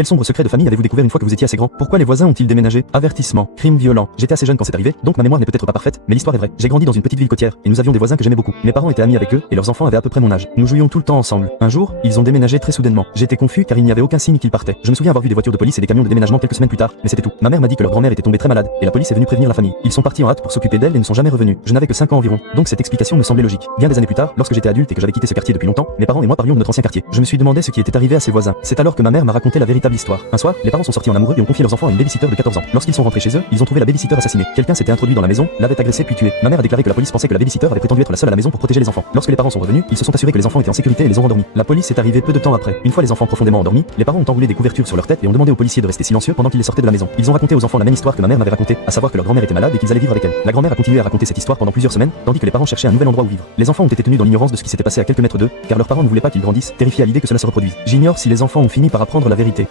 Quel sombre secret de famille avez-vous découvert une fois que vous étiez assez grand? Pourquoi les voisins ont-ils déménagé? Avertissement, crime violent. J'étais assez jeune quand c'est arrivé, donc ma mémoire n'est peut-être pas parfaite, mais l'histoire est vraie. J'ai grandi dans une petite ville côtière, et nous avions des voisins que j'aimais beaucoup. Mes parents étaient amis avec eux, et leurs enfants avaient à peu près mon âge. Nous jouions tout le temps ensemble. Un jour, ils ont déménagé très soudainement. J'étais confus car il n'y avait aucun signe qu'ils partaient. Je me souviens avoir vu des voitures de police et des camions de déménagement quelques semaines plus tard, mais c'était tout. Ma mère m'a dit que leur grand-mère était tombée très malade, et la police est venue prévenir la famille. Ils sont partis en hâte pour s'occuper d'elle et ne sont jamais revenus. Je n'avais que 5 ans environ, donc cette explication me semblait logique. Bien des années plus tard, lorsque j'étais adulte et que j'avais quitté ce quartier depuis longtemps, mes parents et moi parlions de notre ancien quartier. Je me suis demandé ce qui était arrivé à ses voisins. C'est alors que ma mère m'a raconté la véritable histoire. Un soir, les parents sont sortis en amoureux et ont confié leurs enfants à une babysitter de 14 ans. Lorsqu'ils sont rentrés chez eux, ils ont trouvé la babysitter assassinée. Quelqu'un s'était introduit dans la maison, l'avait agressée puis tuée. Ma mère a déclaré que la police pensait que la babysitter avait prétendu être la seule à la maison pour protéger les enfants. Lorsque les parents sont revenus, ils se sont assurés que les enfants étaient en sécurité et les ont endormis. La police est arrivée peu de temps après. Une fois les enfants profondément endormis, les parents ont enroulé des couvertures sur leur tête et ont demandé aux policiers de rester silencieux pendant qu'ils les sortaient de la maison. Ils ont raconté aux enfants la même histoire que ma mère m'avait racontée, à savoir que leur grand-mère était malade et qu'ils allaient vivre avec elle. La grand-mère a continué à raconter cette histoire pendant plusieurs semaines, tandis que les parents cherchaient un nouvel endroit où vivre. Les enfants ont été tenus dans l'ignorance de ce qui s'était passé à quelques mètres d'eux, car leurs parents ne voulaient pas qu'ils grandissent, terrifiés à l'idée que cela se reproduise. J'ignore si les enfants ont fini par apprendre la vérité.